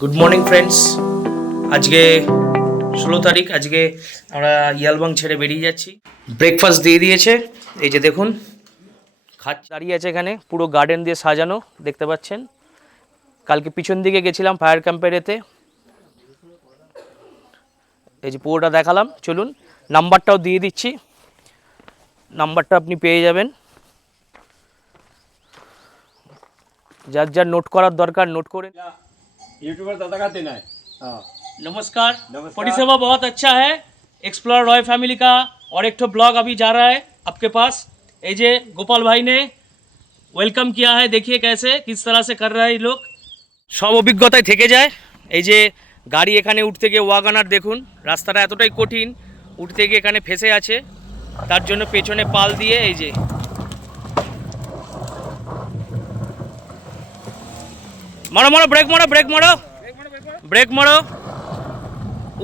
Good morning friends. আজকে 16 তারিখ। আজকে আমরা ইয়ালবাং ছেড়ে বেরিয়ে যাচ্ছি। ব্রেকফাস্ট দিয়ে দিয়েছে, এই যে দেখুন দাঁড়িয়ে আছে এখানে, পুরো গার্ডেন দিয়ে সাজানো দেখতে পাচ্ছেন। কালকে পিছন দিকে গেছিলাম ফায়ার ক্যাম্পের এতে, এই যে পুরোটা দেখালাম। চলুন নাম্বারটাও দিয়ে দিচ্ছি, নাম্বারটা আপনি পেয়ে যাবেন। যার যার নোট করার দরকার নোট করে। यूट्यूबर दादा का देना है। हाँ नमस्कार। नमस्कार। परिसेवा बहुत अच्छा है। एक्सप्लोर रॉय फैमिली का और एक तो ब्लॉग अभी जा रहा है आपके पास। ये जे गोपाल भाई ने वेलकम किया है, देखिए कैसे किस तरह से कर रहा है ये लोग। সব অভিজ্ঞতায় থেকে যায়। এই যে গাড়ি এখানে উঠতে গিয়ে ওয়াগানার দেখুন, রাস্তাটা এতটাই কঠিন, উঠতে গিয়ে এখানে ফেসে আছে, তার জন্য পেছনে পাল দিয়ে এই যে মারো মারো, ব্রেক মারো, ব্রেক মারো, ব্রেক মারো।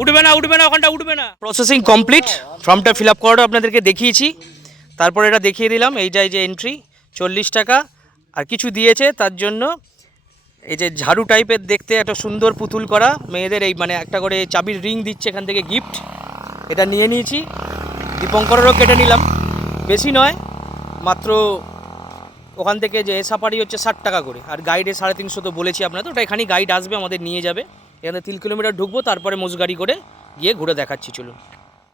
উঠবে না উঠবে না, ওখানটা উঠবে না। প্রসেসিং কমপ্লিট, ফর্মটা ফিল আপ করাটা আপনাদেরকে দেখিয়েছি, তারপর এটা দেখিয়ে দিলাম। এইটা এই যে এন্ট্রি 40 টাকা, আর কিছু দিয়েছে তার জন্য এই যে ঝাড়ু টাইপের দেখতে একটা সুন্দর পুতুল করা মেয়েদের, এই মানে একটা করে চাবির রিং দিচ্ছে এখান থেকে গিফট, এটা নিয়ে নিয়েছি। দীপঙ্করেরও কেটে নিলাম, বেশি নয়, মাত্র ওখান থেকে যে সাফারি হচ্ছে 60 টাকা করে, আর গাইডে 350 তো বলেছি আপনাদের। ওটা এখানেই গাইড আসবে, আমাদের নিয়ে যাবে। এখানে 3 কিলোমিটার ঢুকবো, তারপরে মোষগাড়ি করে গিয়ে ঘুরে দেখাচ্ছি। চলুন।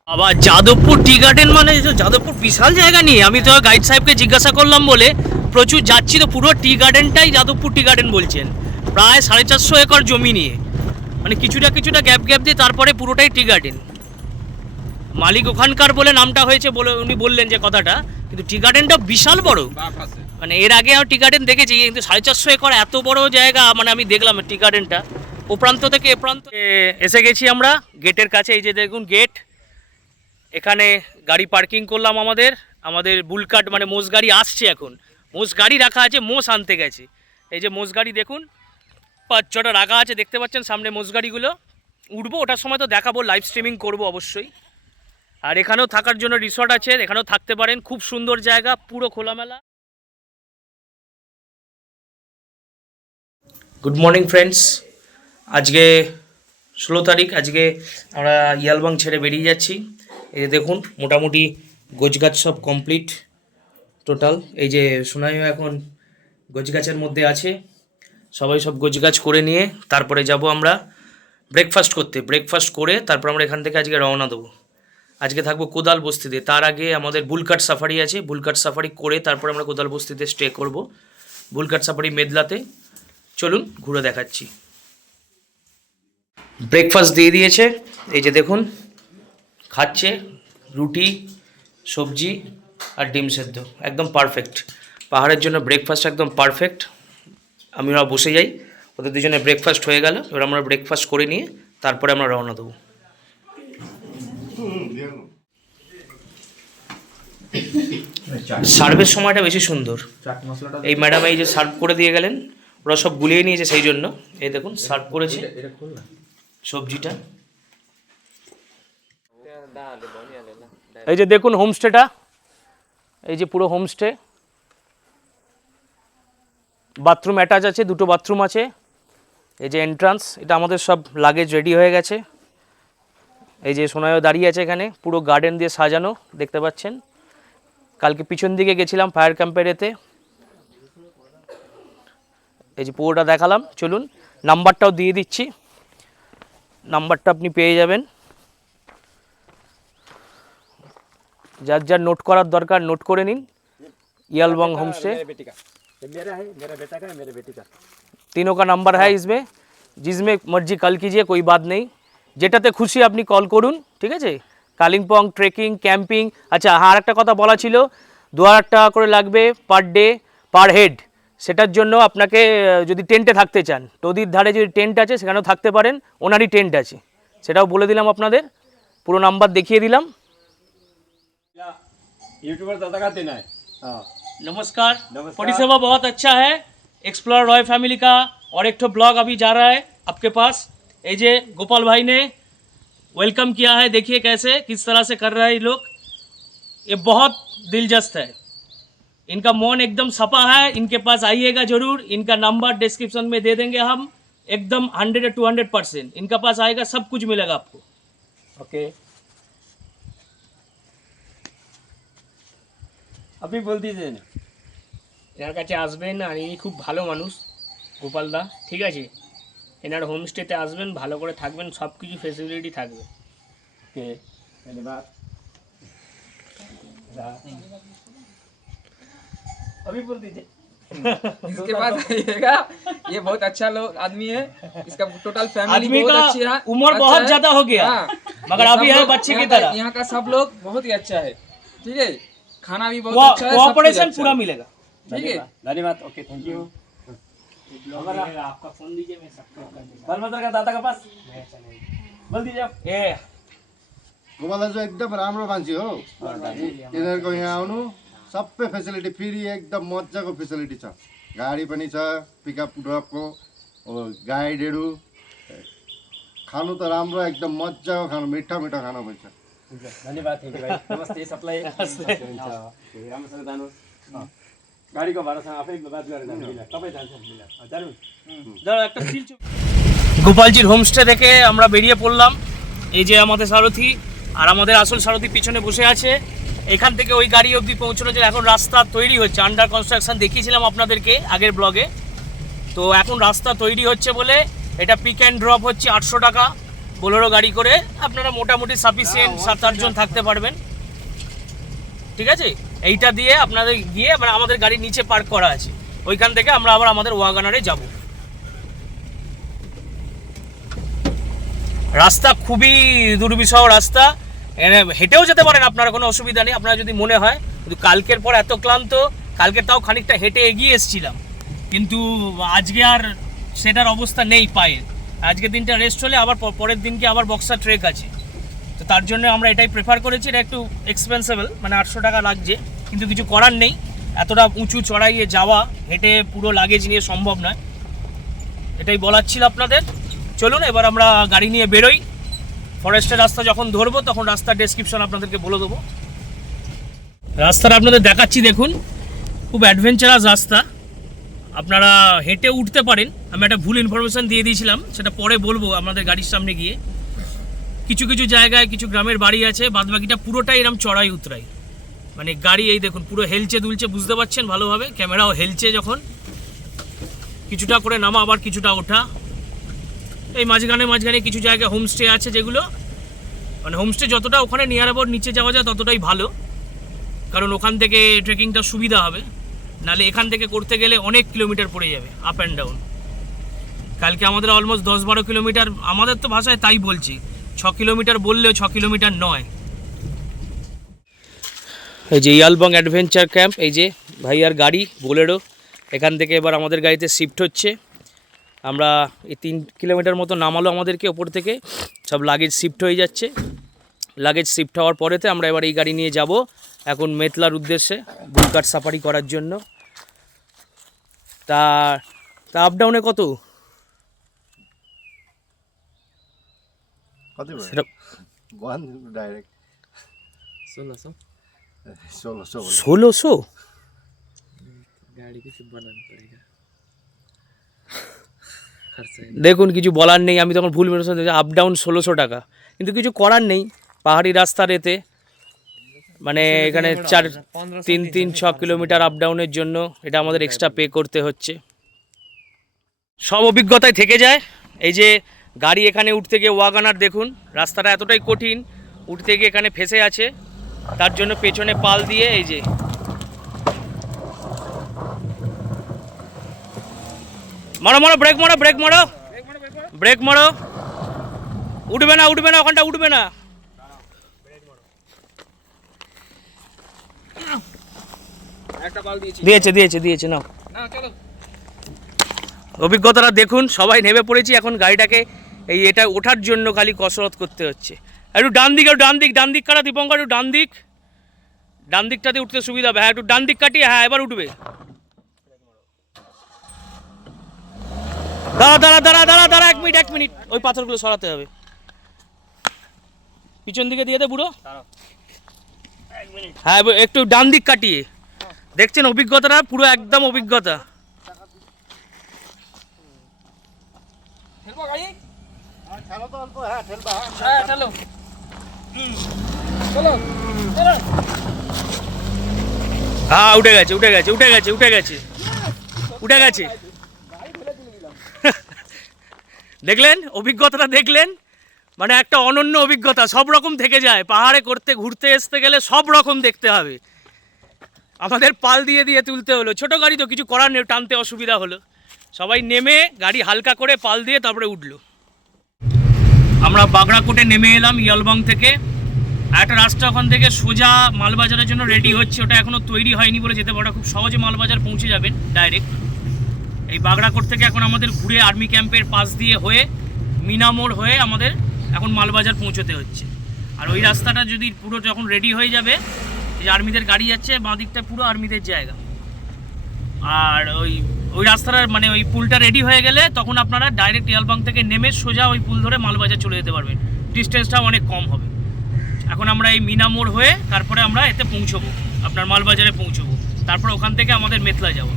আবার যাদবপুর টি গার্ডেন, মানে যাদবপুর বিশাল জায়গা নিয়ে, আমি তো গাইড সাহেবকে জিজ্ঞাসা করলাম বলে প্রচুর যাচ্ছি, তো পুরো টি গার্ডেনটাই যাদবপুর টি গার্ডেন বলছেন, প্রায় 450 একর জমি নিয়ে, মানে কিছুটা কিছুটা গ্যাপ গ্যাপ দিয়ে তারপরে পুরোটাই টি গার্ডেন। মালিক ওখানকার বলে নামটা হয়েছে বলে উনি বললেন যে কথাটা, কিন্তু টি গার্ডেনটা বিশাল বড়। মানে এর আগে আমি টি গার্ডেন দেখেছি, কিন্তু 450 একর এত বড় জায়গা মানে আমি দেখলাম টি গার্ডেনটা। ও প্রান্ত থেকে এ প্রান্ত এসে গেছি আমরা গেটের কাছে। এই যে দেখুন গেট, এখানে গাড়ি পার্কিং করলাম। আমাদের বুলকাট মানে মোষ গাড়ি আসছে, এখন মোষ গাড়ি রাখা আছে, মোষ আনতে গেছে। এই যে মোষ গাড়ি দেখুন 5-6টা রাখা আছে, দেখতে পাচ্ছেন সামনে মোষ গাড়িগুলো। উঠবো, ওটার সময় তো দেখাবো, লাইভ স্ট্রিমিং করবো অবশ্যই। আর এখানেও থাকার জন্য রিসর্ট আছে, এখানেও থাকতে পারেন, খুব সুন্দর জায়গা, পুরো খোলামেলা। Good morning friends. আজকে 16 তারিখ। আজকে আমরা ইয়ালবাং ছেড়ে বেরিয়ে যাচ্ছি। এই যে দেখুন মোটামুটি গোছগাছ সব কমপ্লিট টোটাল। এই যে সোনাইও এখন গোছগাছের মধ্যে আছে, সবাই সব গোছগাছ করে নিয়ে তারপরে যাব আমরা ব্রেকফাস্ট করতে। ব্রেকফাস্ট করে তারপর আমরা এখান থেকে আজকে রওনা দেবো। আজকে থাকবো কোদাল বস্তিতে, তার আগে আমাদের বুলকাট সাফারি আছে। বুলকাট সাফারি করে তারপর আমরা কোদাল বস্তিতে স্টে করব। বুলকাট সাফারি মেদলাতে। চলুন ঘুরে দেখাচ্ছি। ব্রেকফাস্ট দিয়ে দিয়েছে, এই যে দেখুন খাচ্ছে, রুটি সবজি আর ডিম সেদ্ধ, একদম পারফেক্ট। পাহাড়ের জন্য ব্রেকফাস্ট একদম পারফেক্ট। আমরা বসে যাই, ওদের দুজনে ব্রেকফাস্ট হয়ে গেল। এবার আমরা ব্রেকফাস্ট করে নিয়ে তারপরে আমরা রওনা দেবো। সার্ভের সময়টা বেশি সুন্দর। এই ম্যাডাম এই যে সার্ভ করে দিয়ে গেলেন, ওরা সব গুলিয়ে নিয়েছে, সেই জন্য এই দেখুন সার্ভ করেছে সবজিটা। এই যে দেখুন হোমস্টেটা, এই যে পুরো হোমস্টে, বাথরুম অ্যাটাচ আছে, 2টো বাথরুম আছে। এই যে এন্ট্রান্স, এটা আমাদের সব লাগেজ রেডি হয়ে গেছে। এই যে সোনাইও দাঁড়িয়ে আছে এখানে, পুরো গার্ডেন দিয়ে সাজানো দেখতে পাচ্ছেন। কালকে পিছন দিকে গেছিলাম ফায়ার ক্যাম্পের এতে, এই যে পুরোটা দেখালাম। চলুন নাম্বারটাও দিয়ে দিচ্ছি, নাম্বারটা আপনি পেয়ে যাবেন। যার যার নোট করার দরকার নোট করে নিন। ইয়ালবাং होमस्टे तीनों का नंबर है इसमें, जिसमें मर्जी कॉल कीजिए, कोई बात नहीं। যেটাতে খুশি আপনি কল করুন, ঠিক আছে। Kalimpong trekking camping. আচ্ছা হ্যাঁ, আর একটা কথা বলা ছিল, 2000 টাকা করে লাগবে পার ডে পার হেড। সেটার জন্য আপনাকে যদি টেন্টে থাকতে চান, নদীর ধারে যদি টেন্ট আছে সেখানেও থাকতে পারেন, ওনারই টেন্ট আছে, সেটাও বলে দিলাম আপনাদের। পুরো নাম্বার দেখিয়ে দিলাম। यूट्यूबर दादा का देना है। हाँ नमस्कार। नमस्कार। परिसेवा बहुत अच्छा है। एक्सप्लोर रॉय फैमिली का और एक तो ब्लॉग अभी जा रहा है आपके पास। ये जे गोपाल भाई ने वेलकम किया है, देखिए कैसे किस तरह से कर रहा है ये लोग। ये बहुत दिलचस्प है, इनका मन एकदम सपा है। इनके पास आइएगा ज़रूर, इनका नंबर डिस्क्रिप्शन में दे देंगे हम, एकदम 100 या 200%। इनका पास आएगा सब कुछ मिलेगा आपको। ओके, আপনি বল দিয়েছেন। এনার কাছে আসবেন, আর ইনি খুব ভালো মানুষ গোপালদা, ঠিক আছে। এনার হোমস্টেতে আসবেন, ভালো করে থাকবেন, সব কিছু ফেসিলিটি থাকবে। ओके, धन्यवाद। अभी बोल दीजिए। इसके बाद आइएगा, ये बहुत अच्छा लोग आदमी है, इसका टोटल फैमिली आदमी बहुत का अच्छी है, उम्र अच्छा बहुत है। ज्यादा हो गया, हाँ, मगर ये अभी सब है लोग बच्चे की यहाँ का- तरह। यहाँ का सब लोग बहुत ही अच्छा है, ठीक है। खाना भी बहुत अच्छा है, सब कुछ कोऑपरेशन अच्छा पूरा है, मिलेगा। ठीक है। धन्यवाद। Okay, thank you. आपका फोन दीजिए, मैं सब्सक्राइब कर दूंगा। बालमंत्र का दादा का पास बोल दीजिए आप। ए गोपाल दाजु एकदम राम्रो मान्छे हो। यिनीहरूको यहाँ आउनु सबै फेसिलिटी फ्री, एकदम मजाको फेसिलिटी छ। गाडी पनि छ, पिकअप ड्रपको, गाइडहरू। खानु त राम्रो, एकदम मजाको खानु, मिठा मिठा खानु पनि छ। धन्यवाद, थैंक यू भाई। नमस्ते सबलाई। राम्रोसँग जानुहोस्। गाडीको भाडासँग आफै बात गरेर जानु। तपाईँ जान्छ जानु। দাঁড়াও, একটা ফিল গোপালজির হোমস্টে থেকে আমরা বেরিয়ে পড়লাম। এই যে আমাদের সারথি আর আমাদের আসল সারথি পিছনে বসে আছে। এখান থেকে ওই গাড়ি অবধি পৌঁছানোর জন্য এখন রাস্তা তৈরি হচ্ছে, আন্ডার কনস্ট্রাকশন দেখিয়েছিলাম আপনাদেরকে আগের ব্লগে। তো এখন রাস্তা তৈরি হচ্ছে বলে এটা পিক অ্যান্ড ড্রপ হচ্ছে 800 টাকা বোলেরো গাড়ি করে। আপনারা মোটামুটি সাফিসিয়েন্ট 7-8 জন থাকতে পারবেন, ঠিক আছে। এইটা দিয়ে আপনাদের গিয়ে মানে আমাদের গাড়ি নিচে পার্ক করা আছে, ওইখান থেকে আমরা আবার আমাদের ওয়াগনারে যাব। রাস্তা খুবই দুর্বিষহ রাস্তা, হেঁটেও যেতে পারেন, আপনারা কোনো অসুবিধা নেই আপনারা যদি মনে হয়। কিন্তু কালকের পর এত ক্লান্ত, কালকে তাও খানিকটা হেঁটে এগিয়ে এসেছিলাম, কিন্তু আজকে আর সেটার অবস্থা নেই পায়ে। আজকের দিনটা রেস্ট হলে আবার পরের দিনকে আবার বক্সার ট্রেক আছে। তো তার জন্য আমরা এটাই প্রেফার করেছি। এটা একটু এক্সপেন্সিবল, মানে 800 টাকা লাগছে, কিন্তু কিছু করার নেই। এতটা উঁচু চড়াইয়ে যাওয়া হেঁটে পুরো লাগেজ নিয়ে সম্ভব নয়, এটাই বলার ছিল আপনাদের। চলুন এবার আমরা গাড়ি নিয়ে বেরোই। ফরেস্টের রাস্তা যখন ধরবো তখন রাস্তার ডেসক্রিপশন আপনাদেরকে বলে দেবো। রাস্তাটা আপনাদের দেখাচ্ছি, দেখুন খুব অ্যাডভেঞ্চারাস রাস্তা, আপনারা হেঁটে উঠতে পারেন। আমি একটা ভুল ইনফরমেশান দিয়ে দিয়েছিলাম, সেটা পরে বলবো আমাদের গাড়ির সামনে গিয়ে। কিছু কিছু জায়গায় কিছু গ্রামের বাড়ি আছে, বাদবাকিটা পুরোটাই এরকম চড়াই উতরাই, মানে গাড়ি এই দেখুন পুরো হেলচে দুলছে, বুঝতে পারছেন ভালোভাবে, ক্যামেরাও হেলছে যখন। কিছুটা করে নামা আবার কিছুটা ওঠা। এই মাঝখানে কিছু জায়গায় হোমস্টে আছে, যেগুলো মানে হোমস্টে যতটা ওখানে নিয়ার অ্যাবাউট নিচে যাওয়া যায় ততটাই ভালো, কারণ ওখান থেকে ট্রেকিংটা সুবিধা হবে। নাহলে এখান থেকে করতে গেলে অনেক কিলোমিটার পড়ে যাবে আপ অ্যান্ড ডাউন। কালকে আমাদের অলমোস্ট 10-12 কিলোমিটার, আমাদের তো ভাষায় তাই বলছি, 6 কিলোমিটার বললেও 6 কিলোমিটার নয়। এই যে ইয়ালবং অ্যাডভেঞ্চার ক্যাম্প, এই যে ভাইয়ার গাড়ি বোলেরো, এখান থেকে এবার আমাদের গাড়িতে শিফট হচ্ছে। আমরা এই 3 কিলোমিটার মতো নামালো আমাদেরকে, ওপর থেকে সব লাগেজ শিফট হয়ে যাচ্ছে। লাগেজ শিফট হওয়ার পরেতে আমরা এবার এই গাড়ি নিয়ে যাব এখন মেতলার উদ্দেশ্যে বুলকাট সাফারি করার জন্য। তা আপ ডাউনে কত? कति भयो? সেটা वान डाइरेक्ट 1600 1600। गाड़ी कैसे बनाना पड़ेगा, खर्च है। দেখুন কিছু বলার নেই, আমি তখন ভুল বলেছি, আপ ডাউন 1600 টাকা, কিন্তু কিছু করার নেই। পাহাড়ি রাস্তার এতে মানে এখানে 3-6 কিলোমিটার আপ ডাউনের জন্য এটা আমাদের এক্সট্রা পে করতে হচ্ছে। সব অভিজ্ঞতায় থেকে যায়। এই যে গাড়ি এখানে উঠতে গিয়ে ওয়াগনার দেখুন রাস্তাটা এতটাই কঠিন, উঠতে গিয়ে এখানে ফেসে আছে, তার জন্য পেছনে পাল দিয়ে এই যে মারো ব্রেক মারো ব্রেক মারো, উঠবে না ওখানটা উঠবে না। একটা বাল দিয়েছি দিয়েছে নাও। না, চলো। অভিজ্ঞতাটা দেখুন, সবাই নেমে পড়েছি এখন গাড়িটাকে এটা ওঠার জন্য খালি কসরত করতে হচ্ছে। একটু ডান দিক কাটা দীপঙ্কর, একটু ডান দিকটাতে উঠতে সুবিধা হবে। হ্যাঁ একটু ডান দিক কাটিয়ে, হ্যাঁ এবার উঠবে। দাঁড়া 1 মিনিট, ওই পাথরগুলো সরাতে হবে। পিছন দিকে দিয়ে দে বুড়ো। হ্যাঁ একটু ডান দিক কাটিয়ে, দেখছেন অভিজ্ঞতাটা পুরো একদম অভিজ্ঞতা। অল্প গাড়ি ঠেলো তো অল্প, হ্যাঁ ঠেলবা, হ্যাঁ চলো চলো চলো হ্যাঁ উঠে গেছে উঠে গেছে উঠে গেছে উঠে গেছে উঠে গেছে দেখলেন অভিজ্ঞতাটা দেখলেন, মানে একটা অনন্য অভিজ্ঞতা, সব রকম থেকে যায়। পাহাড়ে করতে ঘুরতে আসতে গেলে সব রকম দেখতে হবে। আমাদের পাল দিয়ে দিয়ে তুলতে হলো, ছোট গাড়ি তো কিছু করার নেই, টানতে অসুবিধা হলো। সবাই নেমে গাড়ি হালকা করে পাল দিয়ে তারপরে উঠলো। আমরা বাগড়াকোটে নেমে এলাম ইয়ালবং থেকে। একটা রাস্তা ওখান থেকে সোজা মালবাজারের জন্য রেডি হচ্ছে, ওটা এখনও তৈরি হয়নি বলে যেতে পারো, খুব সহজে মালবাজার পৌঁছে যাবেন ডাইরেক্ট। এই বাগড়াকোট থেকে এখন আমাদের ঘুরে আর্মি ক্যাম্পের পাশ দিয়ে হয়ে মিনামোড় হয়ে আমাদের এখন মালবাজার পৌঁছতে হচ্ছে। আর ওই রাস্তাটা যদি পুরো যখন রেডি হয়ে যাবে, এই আর্মিদের গাড়ি যাচ্ছে, বাঁ দিকটা পুরো আর্মিদের জায়গা। আর ওই রাস্তাটার মানে ওই পুলটা রেডি হয়ে গেলে তখন আপনারা ডাইরেক্ট ইয়ালবং থেকে নেমে সোজা ওই পুল ধরে মালবাজার চলে যেতে পারবেন, ডিস্টেন্সটা অনেক কম হবে। এখন আমরা এই মিনামোড় হয়ে তারপরে আমরা এতে পৌঁছবো, আপনার মালবাজারে পৌঁছবো, তারপরে ওখান থেকে আমাদের মেতলা যাবো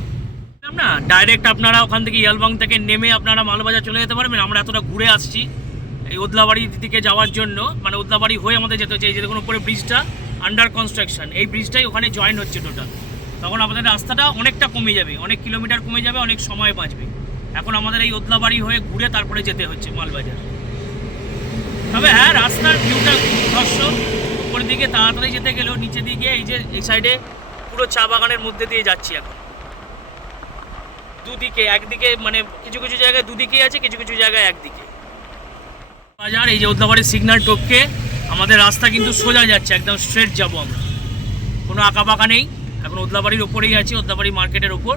না। ডাইরেক্ট আপনারা ওখান থেকে ইয়ালবং থেকে নেমে আপনারা মালবাজার চলে যেতে পারবেন। আমরা এতটা ঘুরে আসছি এই ওদলাবাড়ির দিকে যাওয়ার জন্য, মানে ওদলাবাড়ি হয়ে আমাদের যেতে হচ্ছে। এই যে দেখুন উপরে ব্রিজটা আন্ডার কনস্ট্রাকশন, এই ব্রিজটাই ওখানে জয়েন হচ্ছে টোটাল। তখন আমাদের রাস্তাটা অনেকটা কমে যাবে, অনেক কিলোমিটার কমে যাবে, অনেক সময় বাঁচবে। এখন আমাদের এই ওদলাবাড়ি হয়ে ঘুরে তারপরে যেতে হচ্ছে মালবাজার। তবে হ্যাঁ, রাস্তার ভিউটা দর্শক উপরের দিকে তাড়াতাড়ি যেতে গেলেও নিচে দিকে এই যে এই সাইডে পুরো চা বাগানের মধ্যে দিয়ে যাচ্ছি এখন। দুদিকে, একদিকে মানে কিছু কিছু জায়গায় দুদিকেই আছে, কিছু কিছু জায়গায় একদিকে বাজার। এই যে ওদলাবাড়ির সিগন্যাল টপকে আমাদের রাস্তা কিন্তু সোজা যাচ্ছে, একদম স্ট্রেট যাবো আমরা, কোনো আঁকা বাঁকা নেই। এখন ওদলাবাড়ির ওপরেই আছি, ওদলাবাড়ি মার্কেটের ওপর।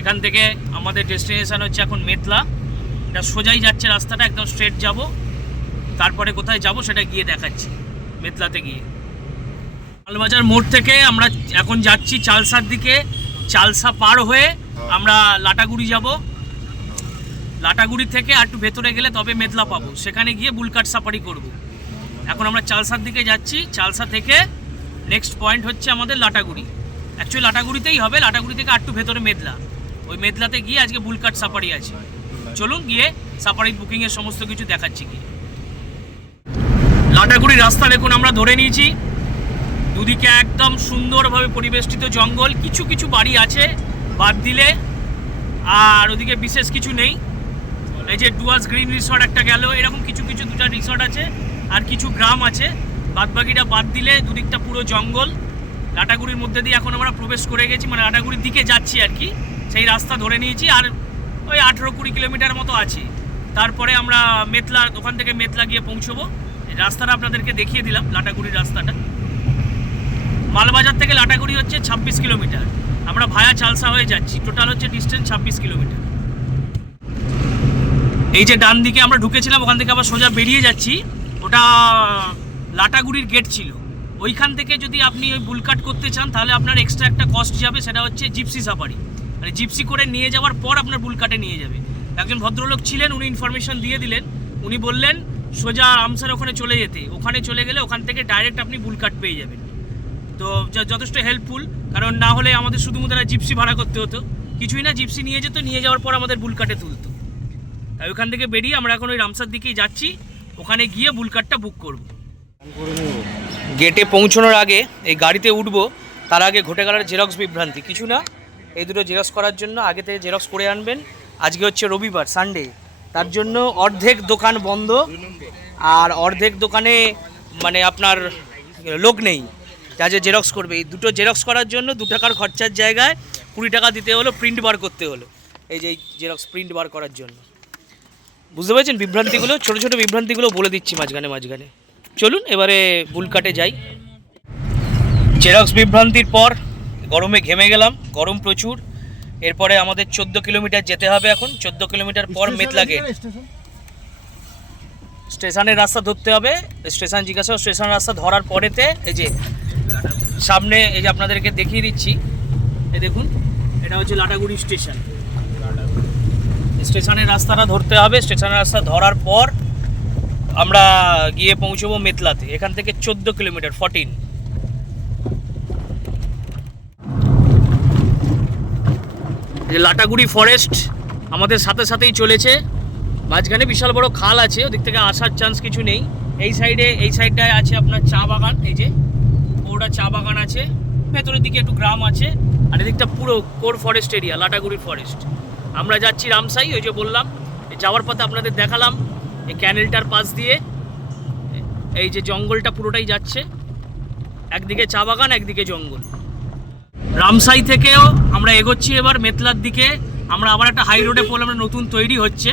এখান থেকে আমাদের ডেস্টিনেশন হচ্ছে এখন মেতলা। এটা সোজাই যাচ্ছে রাস্তাটা, একদম স্ট্রেট যাব। তারপরে কোথায় যাব সেটা গিয়ে দেখাচ্ছি মেতলাতে গিয়ে। মালবাজার মোড় থেকে আমরা এখন যাচ্ছি চালসার দিকে। চালসা পার হয়ে আমরা লাটাগুড়ি যাব। লাটাগুড়ি থেকে আর একটু ভেতরে গেলে তবে মেতলা পাবো, সেখানে গিয়ে বুলকাট সাফারি করব। এখন আমরা চালসার দিকে যাচ্ছি। চালসা থেকে নেক্সট পয়েন্ট হচ্ছে আমাদের লাটাগুড়ি। অ্যাকচুয়ালি লাটাগুড়িতেই হবে, লাটাগুড়ি থেকে আর একটু ভেতরে মেতলা। ওই মেতলাতে গিয়ে আজকে বুলকাট সাফারি আছে। চলুন গিয়ে সাফারি বুকিংয়ের সমস্ত কিছু দেখাচ্ছি গিয়ে। লাটাগুড়ির রাস্তা দেখুন আমরা ধরে নিয়েছি, দুদিকে একদম সুন্দরভাবে পরিবেষ্টিত জঙ্গল, কিছু কিছু বাড়ি আছে বাদ দিলে, আর ওদিকে বিশেষ কিছু নেই। এই যে ডুয়ার্স গ্রিন রিসর্ট একটা গেল, এরকম কিছু কিছু দুটা রিসর্ট আছে, আর কিছু গ্রাম আছে, বাদবাকিটা বাদ দিলে দুদিকটা পুরো জঙ্গল। লাটাগুড়ির মধ্যে দিয়ে এখন আমরা প্রবেশ করে গেছি, মানে লাটাগুড়ির দিকে যাচ্ছি আর কি, সেই রাস্তা ধরে নিয়েছি। আর ওই 18-20 কিলোমিটার মতো আছে, তারপরে আমরা মেতলা, ওখান থেকে মেতলা গিয়ে পৌঁছবো। রাস্তাটা আপনাদেরকে দেখিয়ে দিলাম, লাটাগুড়ির রাস্তাটা। মালবাজার থেকে লাটাগুড়ি হচ্ছে 26 কিলোমিটার, আমরা ভায়া চালসা হয়ে যাচ্ছি, টোটাল হচ্ছে ডিস্টেন্স 26 কিলোমিটার। এই যে ডান দিকে আমরা ঢুকেছিলাম, ওখান থেকে আবার সোজা বেরিয়ে যাচ্ছি, ওটা লাটাগুড়ির গেট ছিল। ওইখান থেকে যদি আপনি ওই বুলকাট করতে চান তাহলে আপনার এক্সট্রা একটা কস্ট যাবে, সেটা হচ্ছে জিপসি সাফারি। মানে জিপসি করে নিয়ে যাওয়ার পর আপনার বুলকাটে নিয়ে যাবে। একজন ভদ্রলোক ছিলেন, উনি ইনফরমেশন দিয়ে দিলেন। উনি বললেন সোজা রামসার ওখানে চলে যেতে, ওখানে চলে গেলে ওখান থেকে ডাইরেক্ট আপনি বুলকাট পেয়ে যাবেন। তো যথেষ্ট হেল্পফুল, কারণ না হলে আমাদের শুধুমাত্র জিপসি ভাড়া করতে হতো, কিছুই না, জিপসি নিয়ে যেত, নিয়ে যাওয়ার পর আমাদের বুলকাটে তুলতো। তাই ওখান থেকে বেরিয়ে আমরা এখন ওই রামসার দিকেই যাচ্ছি, ওখানে গিয়ে বুলকাটটা বুক করব। গেটে পৌঁছানোর আগে এই গাড়িতে উঠবো, তার আগে ঘটে গেল জেরক্স বিভ্রান্তি। কিছু না, এই দুটো জেরক্স করার জন্য আগে থেকে জেরক্স করে আনবেন। আজকে হচ্ছে রবিবার, সানডে, তার জন্য অর্ধেক দোকান বন্ধ, আর অর্ধেক দোকানে মানে আপনার লোক নেই যা যে জেরক্স করবে। এই দুটো জেরক্স করার জন্য 2 টাকার খরচার জায়গায় 20 টাকা দিতে হলো, প্রিন্ট বার করতে হলো। এই যে জেরক্স প্রিন্ট বার করার জন্য, বুঝতে পেরেছেন বিভ্রান্তিগুলো, ছোটো ছোটো বিভ্রান্তিগুলো বলে দিচ্ছি মাঝখানে মাঝখানে। চলুন এবারে বুলকাটে যাই। জেরক্স বিভ্রান্তির পর গরমে ঘেমে গেলাম, গরম প্রচুর। এরপরে আমাদের 14 কিলোমিটার যেতে হবে। এখন 14 কিলোমিটার পর মেতলা গেট। স্টেশনের রাস্তা ধরতে হবে, স্টেশন জিজ্ঞাসা, স্টেশন রাস্তা ধরার পরেতে এই যে সামনে, এই যে আপনাদেরকে দেখিয়ে দিচ্ছি, এই দেখুন, এটা হচ্ছে লাটাগুড়ি স্টেশন। স্টেশনের রাস্তাটা ধরতে হবে, স্টেশনের রাস্তা ধরার পর আমরা গিয়ে পৌঁছবো মেতলাতে। এখান থেকে 14 কিলোমিটার, 14। লাটাগুড়ি ফরেস্ট আমাদের সাথে সাথেই চলেছে, মাঝখানে বিশাল বড় খাল আছে, ওদিক থেকে আসার চান্স কিছু নেই। এই সাইডটায় আছে আপনার চা বাগান, এই যে ওটা চা বাগান আছে, ভেতরের দিকে একটু গ্রাম আছে, আর এদিকটা পুরো কোর ফরেস্ট এরিয়া, লাটাগুড়ির ফরেস্ট। আমরা যাচ্ছি রামসাই, ওই যে বললাম যাওয়ার পথে আপনাদের দেখালাম এই ক্যানেলটার পাশ দিয়ে এই যে জঙ্গলটা পুরোটাই যাচ্ছে, একদিকে চা বাগান একদিকে জঙ্গল। রামসাই থেকেও আমরা এগোচ্ছি এবার মেতলার দিকে। আমরা আবার একটা হাই রোডে পড়লাম, নতুন তৈরি হচ্ছে,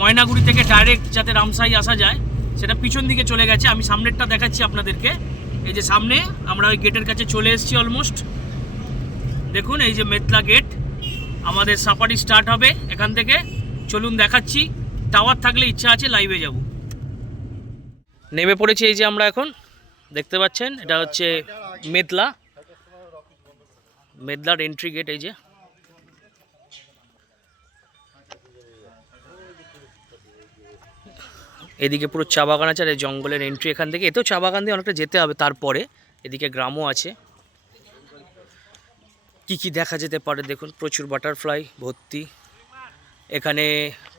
ময়নাগুড়ি থেকে ডাইরেক্ট যাতে রামসাই আসা যায় সেটা পিছন দিকে চলে গেছে। আমি সামনেরটা দেখাচ্ছি আপনাদেরকে, এই যে সামনে আমরা ওই গেটের কাছে চলে এসেছি অলমোস্ট। দেখুন এই যে মেতলা গেট, আমাদের সাফারি স্টার্ট হবে এখান থেকে। চলুন দেখাচ্ছি, টাওয়ার থাকলে ইচ্ছা আছে লাইভে যাব। নেমে পড়েছি এই যে আমরা এখন, দেখতে পাচ্ছেন এটা হচ্ছে মেতলার এন্ট্রি গেট। এই যে এদিকে পুরো চা বাগান আছে, আর এই জঙ্গলের এন্ট্রি এখান থেকে। এতেও চা বাগান দিয়ে অনেকটা যেতে হবে, তারপরে এদিকে গ্রামও আছে। কি কি দেখা যেতে পারে দেখুন, প্রচুর বাটারফ্লাই ভর্তি এখানে,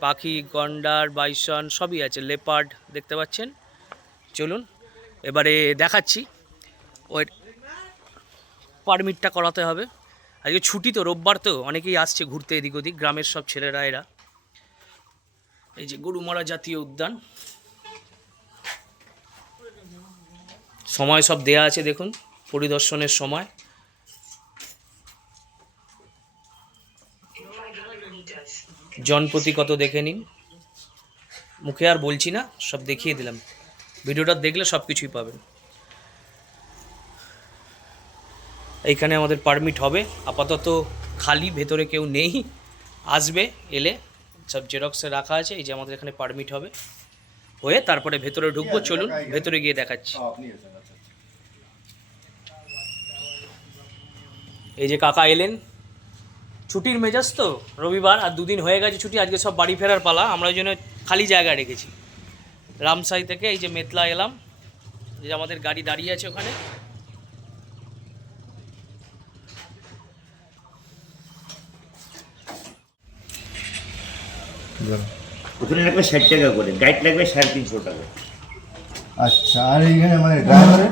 পাখি, গন্ডার, বাইসন সবই আছে, লেপার্ড দেখতে পাচ্ছেন। চলুন এবারে দেখাচ্ছি। ওই পারমিটটা করাতে হবে, আজকে ছুটি তো, রোববার তো, অনেকেই আসছে ঘুরতে এদিক ওদিক, গ্রামের সব ছেলেরা এরা। এই যে গরুমারা জাতীয় উদ্যান, সময় সব দেয়া আছে দেখুন, পরিদর্শনের সময়। জনপ্রতি কত দেখে নিন, মুখে আর বলছি না, সব দেখিয়ে দিলাম। ভিডিওটা দেখলে সব কিছুই পাবেন। এইখানে আমাদের পারমিট হবে, আপাতত খালি, ভেতরে কেউ নেই, আসবে এলে সব জেরক্সে রাখা আছে। এই যে আমাদের এখানে পারমিট হবে, হয়ে তারপরে ভেতরে ঢুকবো। চলুন ভেতরে গিয়ে দেখাচ্ছি। এই যে কাকা এলেন, ছুটির মেজাজ তো, রবিবার আর দুদিন হয়ে গেছে ছুটি, আজকে সব বাড়ি ফেরার পালা। আমরা ওই জন্য খালি জায়গা রেখেছি। রামসাই থেকে এই যে মেতলা এলাম, যে আমাদের গাড়ি দাঁড়িয়ে আছে ওখানে। ওখানে লাগবে 60 টাকা করে, গাইড লাগবে 350 টাকা। আচ্ছা, আর এইখানে মানে ড্রাইভারের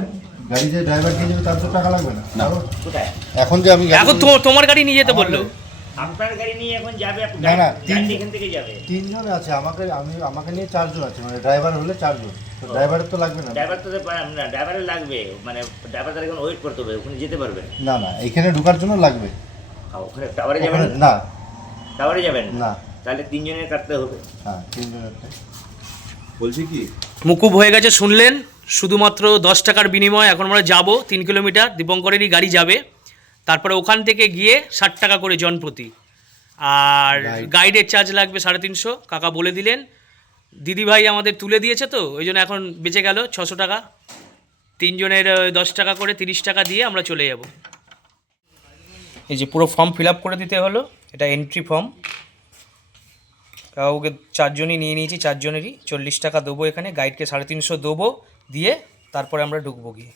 গাড়ি যে ড্রাইভার নিয়ে যাবে তার তো টাকা লাগবে না? কোথায়? এখন যে আমি এখন তোমার গাড়ি নিয়ে যেতে বললো। আপনার গাড়ি নিয়ে এখন যাবে, আপনি না, না, গাড়ি এখান থেকে যাবে। 3 জন আছে, আমাকে নিয়ে 4 জন আছে, মানে ড্রাইভার হলে 4 জন, তো ড্রাইভারের তো লাগবে না? ড্রাইভার তো না, ড্রাইভারের লাগবে, মানে ড্রাইভার তার এখন ওয়েট করতে হবে, ওখানে যেতে পারবেন না, না, এখানে ঢোকার জন্য লাগবে। আর ওখানে টাওয়ারে যাবেন না, টাওয়ারে যাবেন না, তাহলে 3 জনের কাটতে হবে। হ্যাঁ 3 জনের। বলছি কি, মুকুব হয়ে গেছে শুনলেন, শুধুমাত্র 10 টাকার বিনিময়ে এখন আমরা যাব 3 কিলোমিটার, দীপঙ্করেরই গাড়ি যাবে। তারপরে ওখান থেকে গিয়ে 60 টাকা করে জনপ্রতি, আর গাইডের চার্জ লাগবে 350। কাকা বলে দিলেন, দিদিভাই আমাদের তুলে দিয়েছে তো, ওই জন্য এখন বেঁচে গেল 600 টাকা। 3 জনের 10 টাকা করে 30 টাকা দিয়ে আমরা চলে যাব। এই যে পুরো ফর্ম ফিল আপ করে দিতে হলো, এটা এন্ট্রি ফর্ম। কাউকে 4 জনই নিয়ে নিয়েছি, 4 জনেরই 40 টাকা দেবো এখানে, গাইডকে 350 দেবো, দিয়ে তারপরে আমরা ঢুকবো গিয়ে।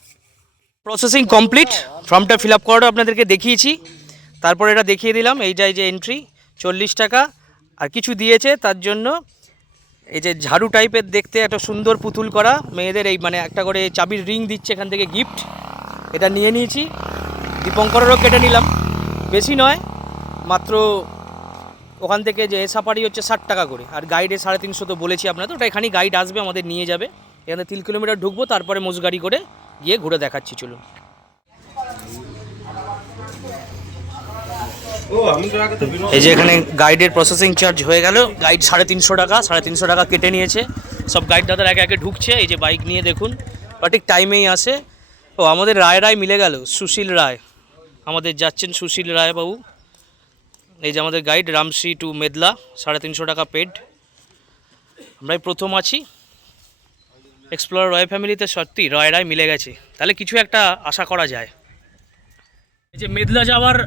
প্রসেসিং কমপ্লিট, ফর্মটা ফিল আপ করাটা আপনাদেরকে দেখিয়েছি, তারপরে এটা দেখিয়ে দিলাম। এইটাই যে এন্ট্রি 40 টাকা, আর কিছু দিয়েছে তার জন্য এই যে ঝাড়ু টাইপের দেখতে একটা সুন্দর পুতুল করা মেয়েদের, এই মানে একটা করে চাবির রিং দিচ্ছে এখান থেকে গিফট, এটা নিয়ে নিয়েছি। দীপঙ্করেরও কেটে নিলাম, বেশি নয়, মাত্র ওখান থেকে যে সাফারি হচ্ছে 60 টাকা করে, আর গাইডে 350 তো বলেছি আপনাদের, ওটা এখানেই গাইড আসবে আমাদের নিয়ে যাবে। এখানে 3 কিলোমিটার ঢুকবো, তারপরে মোষ গাড়ি করে গিয়ে ঘুরে দেখাচ্ছি। চলুন। এই যে এখানে গাইডের প্রসেসিং চার্জ হয়ে গেল, গাইড 350 টাকা কেটে নিয়েছে। সব গাইড দাদার একে একে ঢুকছে, এই যে বাইক নিয়ে দেখুন, সঠিক টাইমেই আসে। ও আমাদের রায় মিলে গেল, সুশীল রায় আমাদের যাচ্ছেন, সুশীল রায় বাবু। এই যে আমাদের গাইড রামশ্রী টু মেদলা, 350 টাকা পেড। আমরাই প্রথম আছি এক্সপ্লোরার রয় ফ্যামিলিতে, সত্যি রায় মিলে গেছে, তাহলে কিছু একটা আশা করা যায়। এই যে মেদলা যাওয়ার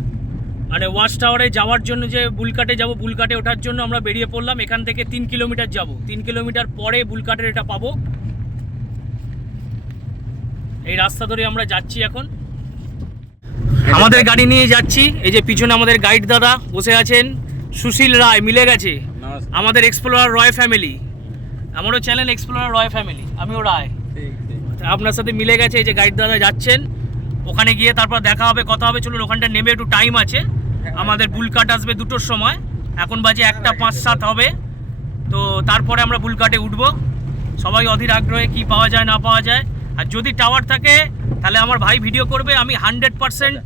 মানে ওয়াচ টাওয়ারে যাওয়ার জন্য যে বুলকাটে যাব, বুলকাটে ওঠার জন্য আমরা বেরিয়ে পড়লাম। এখান থেকে 3 কিলোমিটার যাব, 3 কিলোমিটার পরে বুলকাটের এটা পাবো। এই রাস্তা ধরে আমরা যাচ্ছি এখন, আমাদের গাড়ি নিয়ে যাচ্ছি। এই যে পিছনে আমাদের গাইড দাদা বসে আছেন, সুশীল রায় মিলে গেছে, আমাদের এক্সপ্লোরার রয় ফ্যামিলি, আমারও চ্যানেল এক্সপ্লোরার রয় ফ্যামিলি, আমিও রায়, আপনার সাথে মিলে গেছে। এই যে গাইড দাদা যাচ্ছেন, ওখানে গিয়ে তারপর দেখা হবে, কথা হবে। চলুন ওখানটা নেমে একটু টাইম আছে, আমাদের বুলকাট আসবে 2টোর সময়, এখন বাজে 1:05 হবে, তো তারপরে আমরা বুলকাটে উঠবো। সবাই অধীর আগ্রহে কি পাওয়া যায় না পাওয়া যায়। আর যদি টাওয়ার থাকে তাহলে আমার ভাই ভিডিও করবে, আমি 100%,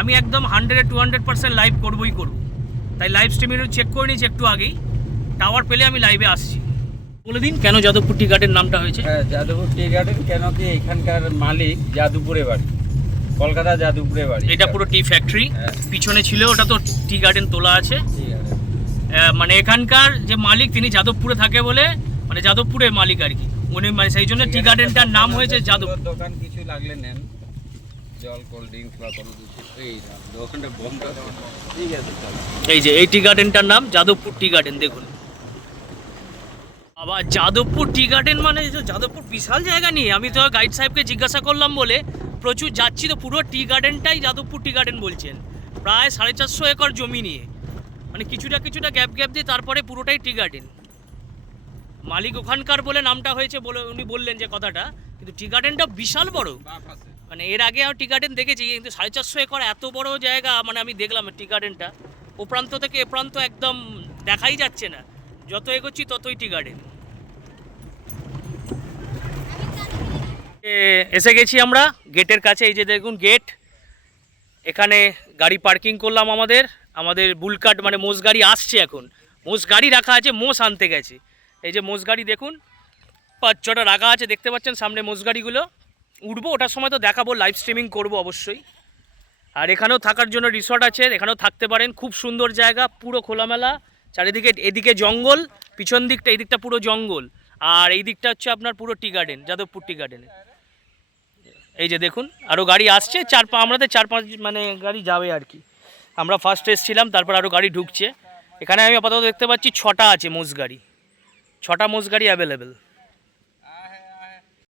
আমি একদম 100-200% লাইভ করবই করব। তাই লাইভ স্ট্রিমিংও চেক করে নিয়েছি একটু আগেই, টাওয়ার পেলে আমি লাইভে আসছি। বলে দিন কেন যাদবপুর টি গার্ডেন নামটা হয়েছে? হ্যাঁ, যাদবপুর টি গার্ডেন কেন কি এখানকার মালিক যাদবপুরে বাড়ি, কলকাতা যাদবপুরে বাড়ি। এটা পুরো টি ফ্যাক্টরি, পিছনে ছিল ওটা তো টি গার্ডেন তোলা আছে। মানে এখানকার যে মালিক তিনি যাদবপুরে থাকে বলে, মানে যাদবপুরের মালিক আর কি উনি, মানে সেই জন্য টি গার্ডেনটার নাম হয়েছে যাদবপুর। দোকান কিছু লাগলে নেন, জল, কোল্ড ড্রিঙ্কস বা কোনো কিছু। এই দোকানটা বন্ধ, ঠিক আছে চলো। এই যে এই টি গার্ডেনটার নাম যাদবপুর টি গার্ডেন, দেখুন। আবার যাদবপুর টি গার্ডেন মানে যাদবপুর বিশাল জায়গা নিয়ে, আমি তো গাইড সাহেবকে জিজ্ঞাসা করলাম বলে প্রচুর যাচ্ছি, তো পুরো টি গার্ডেনটাই যাদবপুর টি গার্ডেন বলছেন, প্রায় 450 একর জমি নিয়ে, মানে কিছুটা গ্যাপ দিয়ে তারপরে পুরোটাই টি গার্ডেন। মালিক ওখানকার বলে নামটা হয়েছে বলে উনি বললেন যে কথাটা, কিন্তু টি গার্ডেনটা বিশাল বড়। মানে এর আগে আমি টি গার্ডেন দেখেছি, কিন্তু 450 একর এত বড় জায়গা মানে আমি দেখলাম টি গার্ডেনটা, ও প্রান্ত থেকে এ প্রান্ত একদম দেখাই যাচ্ছে না, যত এগোচ্ছি ততই টি গার্ডেন। এসে গেছি আমরা গেটের কাছে, এই যে দেখুন গেট, এখানে গাড়ি পার্কিং করলাম। আমাদের বুলকাট মানে মোষ গাড়ি আসছে, এখন মোষ গাড়ি রাখা আছে, মোষ আনতে গেছে। এই যে মোষ গাড়ি দেখুন 5-6টা রাখা আছে, দেখতে পাচ্ছেন সামনে মোষ গাড়িগুলো। উঠবো, ওটার সময় তো দেখাবো, লাইভ স্ট্রিমিং করবো অবশ্যই। আর এখানেও থাকার জন্য রিসর্ট আছে, এখানেও থাকতে পারেন, খুব সুন্দর জায়গা, পুরো খোলামেলা চারিদিকে। এদিকে জঙ্গল, পিছন দিকটা, এই দিকটা পুরো জঙ্গল, আর এই দিকটা হচ্ছে আপনার পুরো টি গার্ডেন, যাদবপুর টি গার্ডেনে। এই যে দেখুন আরও গাড়ি আসছে, আমাদের 4-5 মানে গাড়ি যাবে আর কি। আমরা ফার্স্ট এসেছিলাম, তারপর আরও গাড়ি ঢুকছে। এখানে আমি আপাতত দেখতে পাচ্ছি 6টা আছে মোষ গাড়ি, 6টা মোষ গাড়ি অ্যাভেলেবেল।